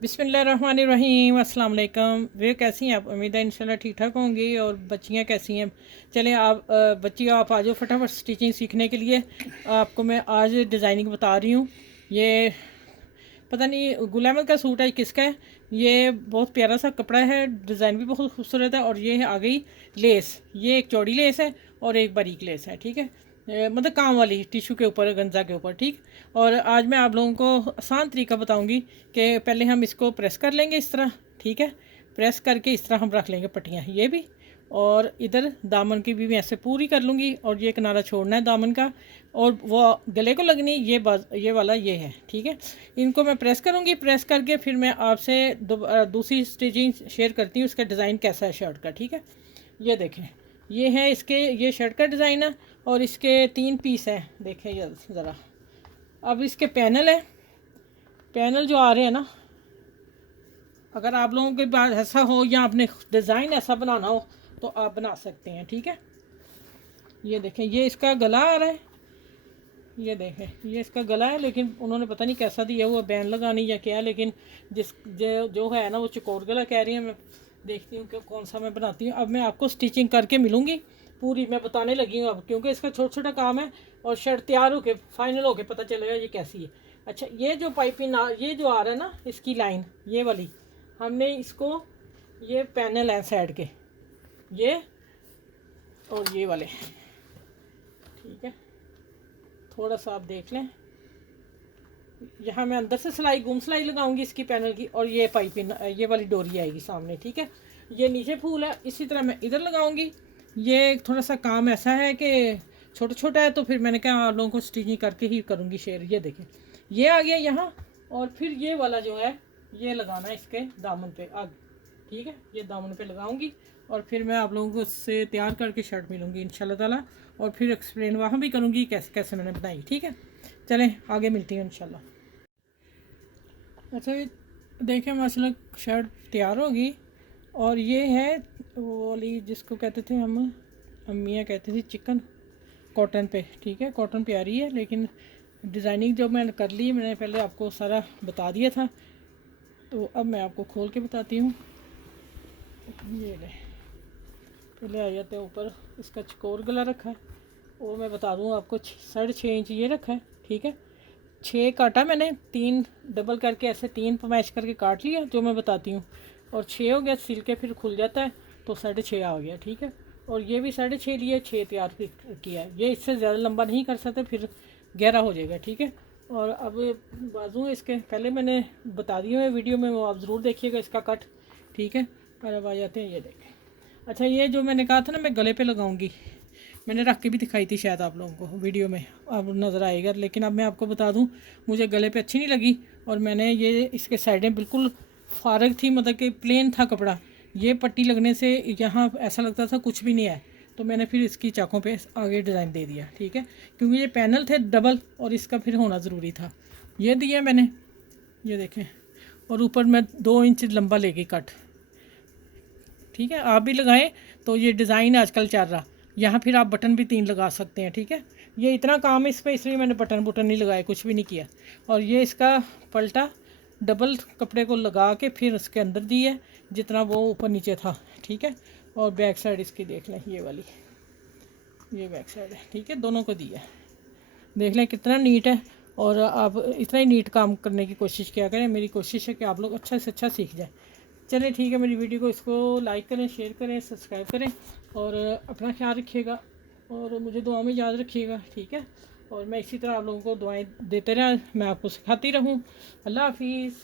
बिस्मिल्लाहिर्रहमानिर्रहीम, अस्सलाम वालेकुम। वे कैसी हैं आप? उम्मीद है इंशाल्लाह ठीक ठाक होंगी। और बच्चियाँ कैसी हैं? चलें आप बच्चियों आप आ जाओ फटाफट स्टिचिंग सीखने के लिए। आपको मैं आज डिज़ाइनिंग बता रही हूँ। ये पता नहीं गुल अहमद का सूट है, किसका है ये? बहुत प्यारा सा कपड़ा है, डिज़ाइन भी बहुत खूबसूरत है। और ये आ गई लेस, ये एक चौड़ी लेस है और एक बारीक लेस है, ठीक है। मतलब काम वाली टिशू के ऊपर, गंजा के ऊपर, ठीक। और आज मैं आप लोगों को आसान तरीका बताऊंगी कि पहले हम इसको प्रेस कर लेंगे इस तरह, ठीक है। प्रेस करके इस तरह हम रख लेंगे पट्टियाँ, ये भी। और इधर दामन की भी मैं ऐसे पूरी कर लूँगी और ये किनारा छोड़ना है दामन का। और वो गले को लगनी ये वाला ये है, ठीक है। इनको मैं प्रेस करूँगी, प्रेस करके फिर मैं आपसे दूसरी स्टिचिंग शेयर करती हूँ, इसका डिज़ाइन कैसा है शर्ट का, ठीक है। ये देखें, ये है इसके, ये शर्ट का डिज़ाइन है और इसके 3 पीस हैं, देखें ये ज़रा। अब इसके पैनल है, पैनल जो आ रहे हैं ना, अगर आप लोगों के पास ऐसा हो या आपने डिज़ाइन ऐसा बनाना हो तो आप बना सकते हैं, ठीक है। ये देखें, ये इसका गला आ रहा है, ये देखें ये इसका गला है। लेकिन उन्होंने पता नहीं कैसा दिया हुआ, बैन लगानी या क्या। लेकिन जो है ना वो चकोर गला कह रही है। मैं देखती हूँ कि कौन सा मैं बनाती हूँ। अब मैं आपको स्टिचिंग करके मिलूँगी पूरी, मैं बताने लगी हूँ अब, क्योंकि इसका छोटा छोटा काम है और शर्ट तैयार होके फाइनल होके पता चलेगा ये कैसी है। अच्छा, ये जो पाइपिंग ये जो आ रहा है ना इसकी लाइन, ये वाली, हमने इसको, ये पैनल है साइड के, ये और ये वाले, ठीक है। थोड़ा सा आप देख लें, यहाँ मैं अंदर से सिलाई, गुम सिलाई लगाऊंगी इसकी पैनल की। और ये पाइपिंग, ये वाली डोरी आएगी सामने, ठीक है। ये नीचे फूल है, इसी तरह मैं इधर लगाऊंगी। ये थोड़ा सा काम ऐसा है कि छोटा छोटा है, तो फिर मैंने कहा आप लोगों को स्टिचिंग करके ही करूँगी शेयर। ये देखें, ये आ गया यहाँ। और फिर ये वाला जो है ये लगाना है इसके दामन पे आगे, ठीक है। ये दामन पे लगाऊंगी और फिर मैं आप लोगों को उससे तैयार करके शर्ट मिलूँगी इंशाल्लाह ताला। और फिर एक्सप्लेन वहाँ भी करूँगी कैसे कैसे मैंने बनाई, ठीक है। चलें आगे मिलती हैं इंशाल्लाह। अच्छा, ये देखें माशाल्लाह शर्ट तैयार होगी। और ये है वो वाली जिसको कहते थे हम, अम्मियाँ कहती थी चिकन, कॉटन पे, ठीक है। कॉटन प्यारी है, लेकिन डिज़ाइनिंग जो मैंने कर ली, मैंने पहले आपको सारा बता दिया था, तो अब मैं आपको खोल के बताती हूँ। ये ले, पहले आ जाते हैं ऊपर, इसका चकोर गला रखा है। और मैं बता दूँ आपको 6.5 इंच ये रखा है, ठीक है। 6 काटा मैंने, 3 डबल करके ऐसे 3 मैच करके काट लिया जो मैं बताती हूँ। और 6 हो गया, सिल के फिर खुल जाता है तो 6.5 आ गया, ठीक है। और ये भी 6.5 लिए, 6 तैयार किया है। ये इससे ज़्यादा लंबा नहीं कर सकते, फिर गहरा हो जाएगा, ठीक है। और अब बाजू इसके पहले मैंने बता दिए हुए वीडियो में, वो आप ज़रूर देखिएगा इसका कट, ठीक है। और अब आ जाते हैं, ये देखें। अच्छा, ये जो मैंने कहा था ना मैं गले पे लगाऊंगी, मैंने रख के भी दिखाई थी शायद आप लोगों को वीडियो में, अब नज़र आएगा। लेकिन अब मैं आपको बता दूं, मुझे गले पे अच्छी नहीं लगी और मैंने ये इसके साइडें बिल्कुल फारग थी, मतलब कि प्लेन था कपड़ा। ये पट्टी लगने से यहाँ ऐसा लगता था कुछ भी नहीं है, तो मैंने फिर इसकी चाकों पे आगे डिज़ाइन दे दिया, ठीक है। क्योंकि ये पैनल थे डबल और इसका फिर होना ज़रूरी था। ये दिया मैंने, ये देखें। और ऊपर मैं 2 इंच लंबा लेके कट, ठीक है। आप भी लगाएं तो ये डिज़ाइन आजकल चल रहा। यहाँ फिर आप बटन भी 3 लगा सकते हैं, ठीक है। ये इतना काम है इस पर, इसलिए मैंने बटन बुटन नहीं लगाए, कुछ भी नहीं किया। और ये इसका पलटा डबल कपड़े को लगा के फिर उसके अंदर दी है जितना वो ऊपर नीचे था, ठीक है। और बैक साइड इसकी देख लें, ये वाली, ये बैक साइड है, ठीक है। दोनों को दिया, देख लें कितना नीट है। और आप इतना ही नीट काम करने की कोशिश किया करें। मेरी कोशिश है कि आप लोग अच्छा से अच्छा सीख जाएं। चलिए ठीक है, मेरी वीडियो को इसको लाइक करें, शेयर करें, सब्सक्राइब करें और अपना ख्याल रखिएगा और मुझे दुआ में याद रखिएगा, ठीक है। और मैं इसी तरह आप लोगों को दुआएं देते रहें, मैं आपको सिखाती रहूं। अल्लाह हाफिज़।